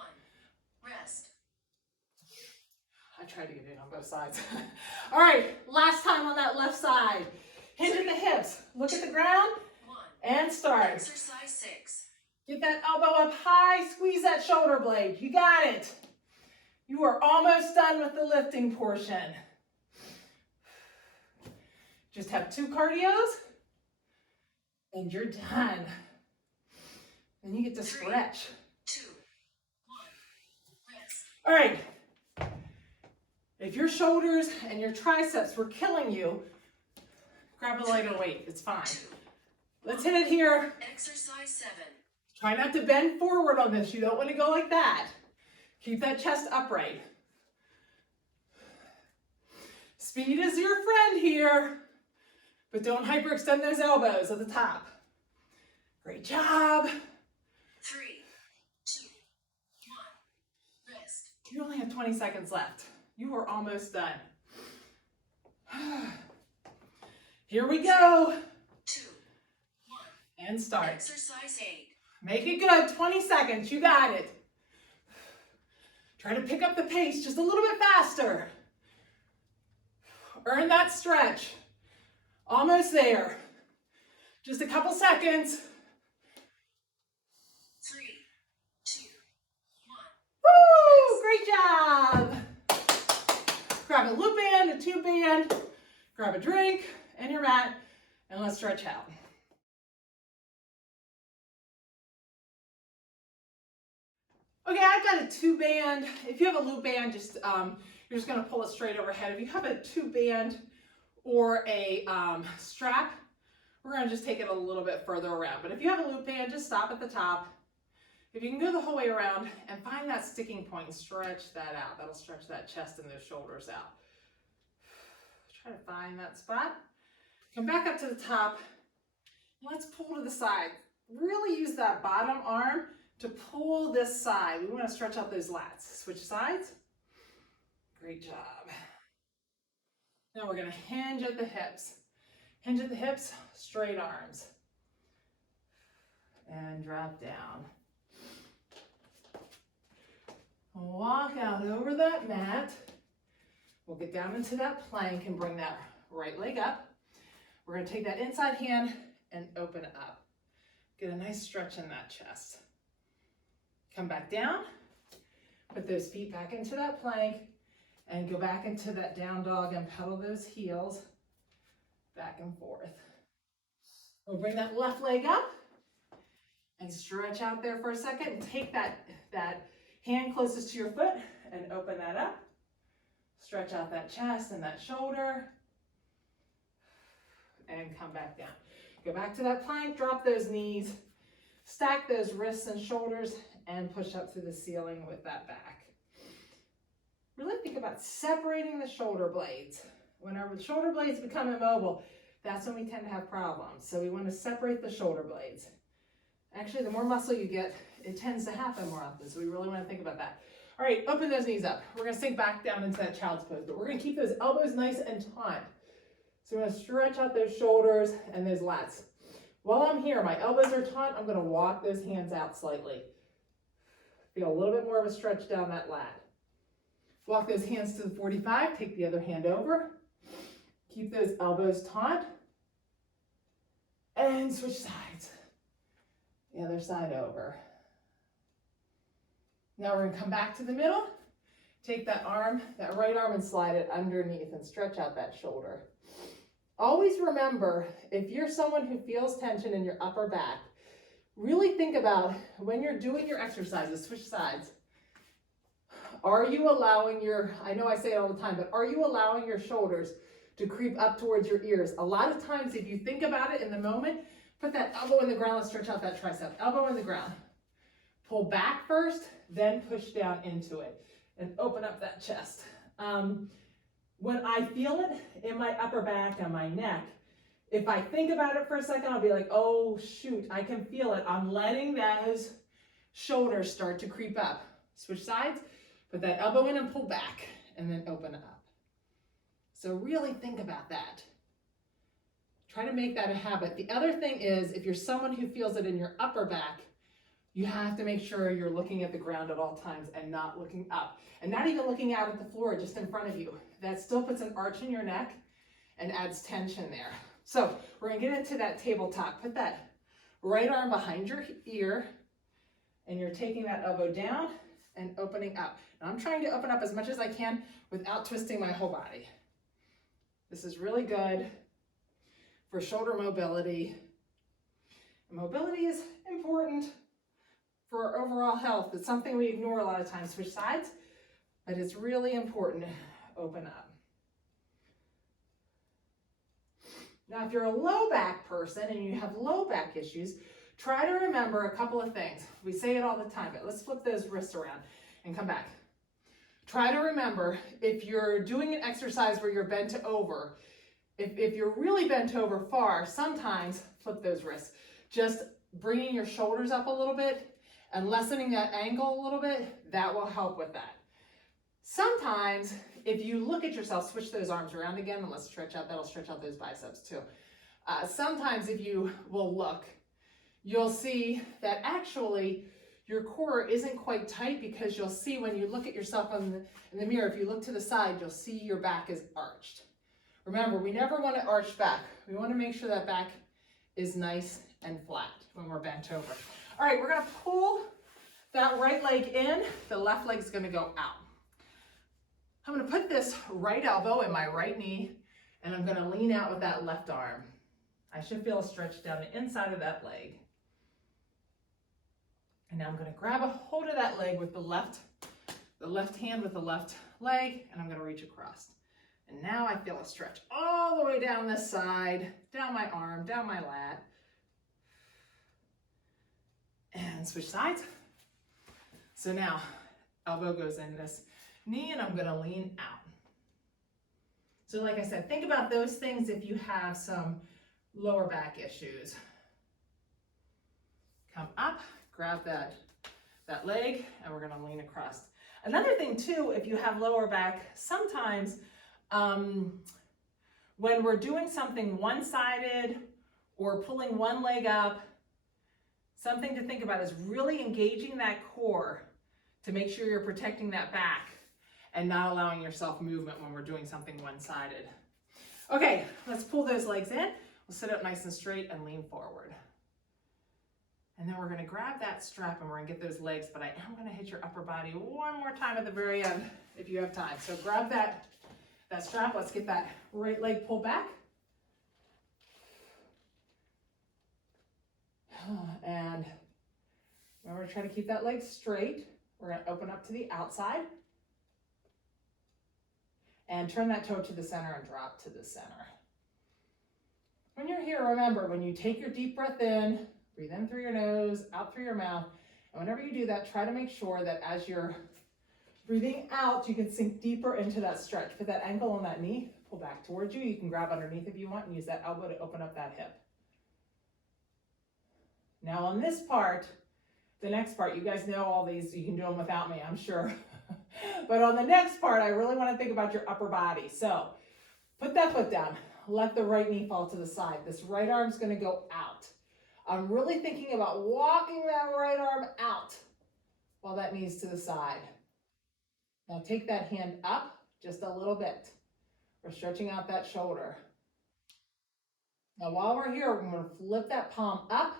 Rest. I tried to get in on both sides. All right, last time on that left side. Hinge at the hips, look at the ground, 1. and start. Exercise 6. Get that elbow up high, squeeze that shoulder blade. You got it. You are almost done with the lifting portion. Just have 2 cardios, and you're done. Then you get to 3, stretch. 2, 1. Rest. All right. If your shoulders and your triceps were killing you, grab a lighter weight. It's fine. 2. Let's hit it here. Exercise 7. Try not to bend forward on this. You don't want to go like that. Keep that chest upright. Speed is your friend here, but don't hyperextend those elbows at the top. Great job. 3, 2, 1. Rest. You only have 20 seconds left. You are almost done. Here we go. 2, 1. And start. Exercise 8. Make it good. 20 seconds. You got it. Try to pick up the pace just a little bit faster. Earn that stretch. Almost there. Just a couple seconds. 3, 2, 1. Woo! Great job. Grab a loop band, a tube band, grab a drink and your mat, and let's stretch out. Okay, I've got a tube band. If you have a loop band, just you're just gonna pull it straight overhead. If you have a tube band or a strap, we're gonna just take it a little bit further around. But if you have a loop band, just stop at the top. If you can go the whole way around and find that sticking point and stretch that out, that'll stretch that chest and those shoulders out. Try to find that spot. Come back up to the top. Let's pull to the side. Really use that bottom arm to pull this side. We want to stretch out those lats. Switch sides. Great job. Now we're going to hinge at the hips. Hinge at the hips, straight arms. And drop down. Walk out over that mat. We'll get down into that plank and bring that right leg up. We're going to take that inside hand and open it up. Get a nice stretch in that chest. Come back down. Put those feet back into that plank and go back into that down dog and pedal those heels back and forth. We'll bring that left leg up and stretch out there for a second and take that hand closest to your foot and open that up. Stretch out that chest and that shoulder and come back down. Go back to that plank, drop those knees, stack those wrists and shoulders and push up through the ceiling with that back. Really think about separating the shoulder blades. Whenever the shoulder blades become immobile, that's when we tend to have problems. So we want to separate the shoulder blades. Actually, the more muscle you get, it tends to happen more often. So we really want to think about that. All right, open those knees up. We're gonna sink back down into that child's pose, but we're gonna keep those elbows nice and taut. So we're gonna stretch out those shoulders and those lats. While I'm here, my elbows are taut, I'm gonna walk those hands out slightly. Feel a little bit more of a stretch down that lat. Walk those hands to the 45, take the other hand over. Keep those elbows taut. And switch sides. The other side over. Now we're gonna come back to the middle. Take that arm, that right arm, and slide it underneath and stretch out that shoulder. Always remember, if you're someone who feels tension in your upper back, really think about when you're doing your exercises, switch sides. Are you allowing your, I know I say it all the time, but are you allowing your shoulders to creep up towards your ears? A lot of times, if you think about it in the moment, put that elbow in the ground, let's stretch out that tricep. Elbow in the ground. Pull back first, then push down into it. And open up that chest. When I feel it in my upper back and my neck, if I think about it for a second, I'll be like, oh shoot, I can feel it. I'm letting those shoulders start to creep up. Switch sides, put that elbow in and pull back, and then open up. So really think about that. Try to make that a habit. The other thing is, if you're someone who feels it in your upper back, you have to make sure you're looking at the ground at all times and not looking up. And not even looking out at the floor, just in front of you. That still puts an arch in your neck and adds tension there. So we're gonna get into that tabletop. Put that right arm behind your ear, and you're taking that elbow down and opening up. Now I'm trying to open up as much as I can without twisting my whole body. This is really good for shoulder mobility. Mobility is important for our overall health. It's something we ignore a lot of times. Switch sides, but it's really important to open up. Now, if you're a low back person and you have low back issues, try to remember a couple of things. We say it all the time, but let's flip those wrists around and come back. Try to remember, if you're doing an exercise where you're bent over, if you're really bent over far, sometimes flip those wrists. Just bringing your shoulders up a little bit and lessening that angle a little bit, that will help with that. Sometimes, if you look at yourself, switch those arms around again, and let's stretch out, that'll stretch out those biceps too. Sometimes if you will look, you'll see that actually your core isn't quite tight, because you'll see when you look at yourself in the mirror, if you look to the side, you'll see your back is arched. Remember, we never want to arch back. We want to make sure that back is nice and flat when we're bent over. All right, we're gonna pull that right leg in, the left leg's gonna go out. I'm gonna put this right elbow in my right knee, and I'm gonna lean out with that left arm. I should feel a stretch down the inside of that leg. And now I'm gonna grab a hold of that leg with the left hand with the left leg, and I'm gonna reach across. And now I feel a stretch all the way down this side, down my arm, down my lat. And switch sides. So now, elbow goes in this knee, and I'm gonna lean out. So like I said, think about those things if you have some lower back issues. Come up, grab that leg, and we're gonna lean across. Another thing too, if you have lower back, sometimes when we're doing something one-sided or pulling one leg up, something to think about is really engaging that core to make sure you're protecting that back and not allowing yourself movement when we're doing something one-sided. Okay, let's pull those legs in. We'll sit up nice and straight and lean forward. And then we're gonna grab that strap and we're gonna get those legs, but I am gonna hit your upper body one more time at the very end if you have time. So grab that strap, let's get that right leg pulled back. And remember to try to keep that leg straight. We're gonna open up to the outside. And turn that toe to the center and drop to the center. When you're here, remember, when you take your deep breath in, breathe in through your nose, out through your mouth. And whenever you do that, try to make sure that as you're breathing out, you can sink deeper into that stretch. Put that ankle on that knee, pull back towards you. You can grab underneath if you want and use that elbow to open up that hip. Now on this part, the next part, you guys know all these, you can do them without me, I'm sure. But on the next part, I really want to think about your upper body. So put that foot down. Let the right knee fall to the side. This right arm's going to go out. I'm really thinking about walking that right arm out while that knee's to the side. Now take that hand up just a little bit. We're stretching out that shoulder. Now while we're here, we're going to flip that palm up,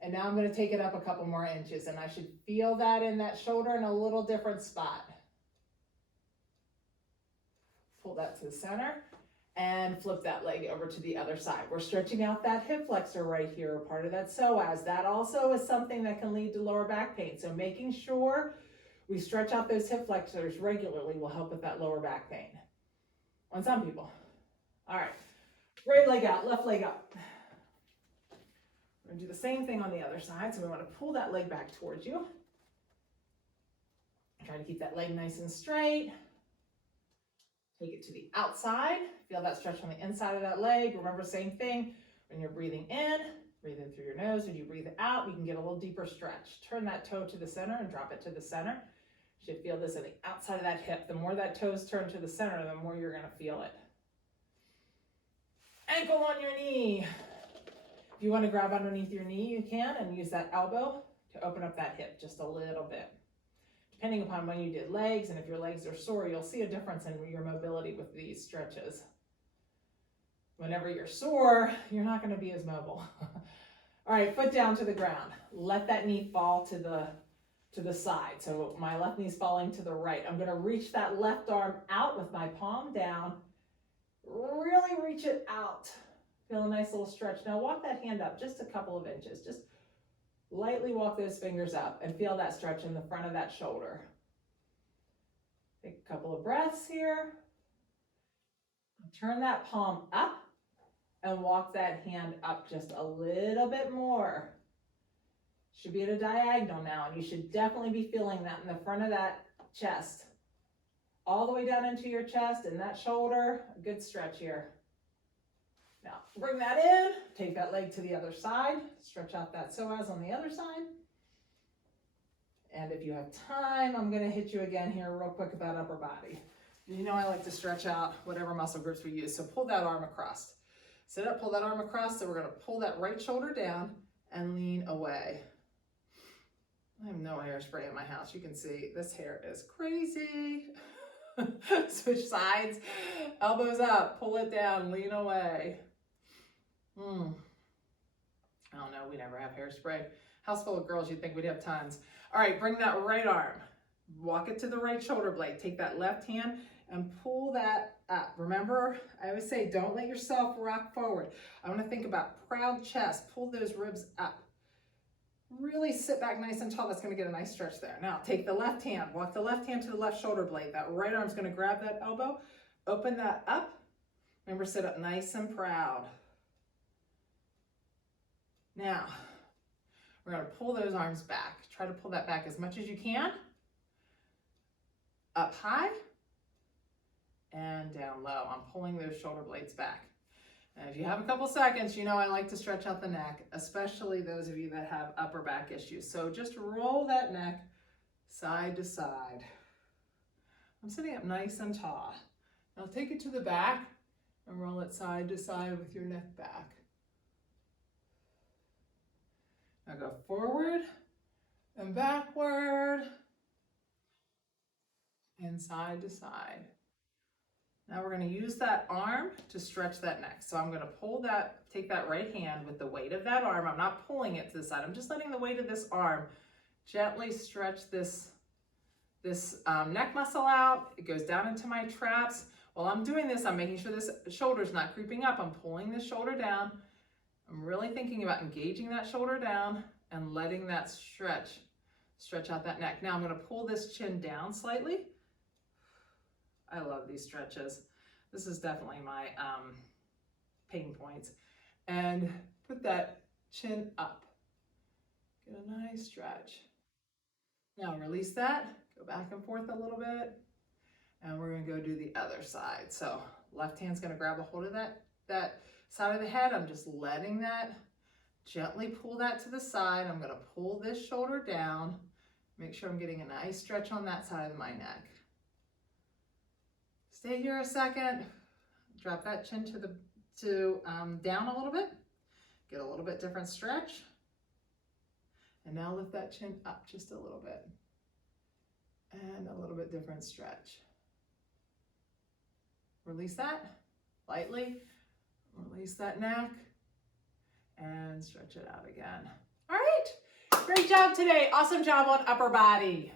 and now I'm going to take it up a couple more inches, and I should feel that in that shoulder in a little different spot. Pull that to the center and flip that leg over to the other side. We're stretching out that hip flexor right here, part of that psoas. That also is something that can lead to lower back pain. So making sure we stretch out those hip flexors regularly will help with that lower back pain on some people. All right, right leg out, left leg up. We're gonna do the same thing on the other side. So we want to pull that leg back towards you. Try to keep that leg nice and straight. Take it to the outside. Feel that stretch on the inside of that leg. Remember, same thing. When you're breathing in through your nose. When you breathe out, you can get a little deeper stretch. Turn that toe to the center and drop it to the center. You should feel this on the outside of that hip. The more that toe's turned to the center, the more you're going to feel it. Ankle on your knee. If you want to grab underneath your knee, you can, and use that elbow to open up that hip just a little bit. Depending upon when you did legs, and if your legs are sore, you'll see a difference in your mobility with these stretches. Whenever you're sore, you're not going to be as mobile. All right, foot down to the ground. Let that knee fall to the side. So my left knee's falling to the right. I'm going to reach that left arm out with my palm down. Really reach it out. Feel a nice little stretch. Now walk that hand up just a couple of inches. Just lightly walk those fingers up and feel that stretch in the front of that shoulder. Take a couple of breaths here. Turn that palm up and walk that hand up just a little bit more. Should be at a diagonal now, and you should definitely be feeling that in the front of that chest. All the way down into your chest and that shoulder. A good stretch here. Now, bring that in, take that leg to the other side, stretch out that psoas on the other side. And if you have time, I'm gonna hit you again here real quick about upper body. You know I like to stretch out whatever muscle groups we use, so pull that arm across. Sit up, pull that arm across, so we're gonna pull that right shoulder down and lean away. I have no hairspray in my house. You can see this hair is crazy. Switch sides, elbows up, pull it down, lean away. I don't know, we never have hairspray. House full of girls, you'd think we'd have tons. All right, bring that right arm. Walk it to the right shoulder blade. Take that left hand and pull that up. Remember, I always say, don't let yourself rock forward. I want to think about proud chest. Pull those ribs up. Really sit back nice and tall. That's going to get a nice stretch there. Now, take the left hand. Walk the left hand to the left shoulder blade. That right arm's going to grab that elbow. Open that up. Remember, sit up nice and proud. Now, we're going to pull those arms back. Try to pull that back as much as you can. Up high and down low. I'm pulling those shoulder blades back. And if you have a couple seconds, you know I like to stretch out the neck, especially those of you that have upper back issues. So just roll that neck side to side. I'm sitting up nice and tall. Now take it to the back and roll it side to side with your neck back. Now go forward and backward and side to side. Now we're going to use that arm to stretch that neck. So I'm going to take that right hand with the weight of that arm. I'm not pulling it to the side. I'm just letting the weight of this arm gently stretch this neck muscle out. It goes down into my traps. While I'm doing this, I'm making sure this shoulder's not creeping up. I'm pulling this shoulder down. I'm really thinking about engaging that shoulder down and letting that stretch out that neck. Now I'm going to pull this chin down slightly. I love these stretches. This is definitely my pain points. And put that chin up. Get a nice stretch. Now release that. Go back and forth a little bit. And we're going to go do the other side. So left hand's going to grab a hold of that side of the head. I'm just letting that gently pull that to the side. I'm going to pull this shoulder down Make sure I'm getting a nice stretch on that side of my neck. Stay here a second. Drop that chin down a little bit. Get a little bit different stretch. And now lift that chin up just a little bit. And a little bit different stretch. Release that lightly. Release that neck. And stretch it out again. All right. Great job today. Awesome job on upper body.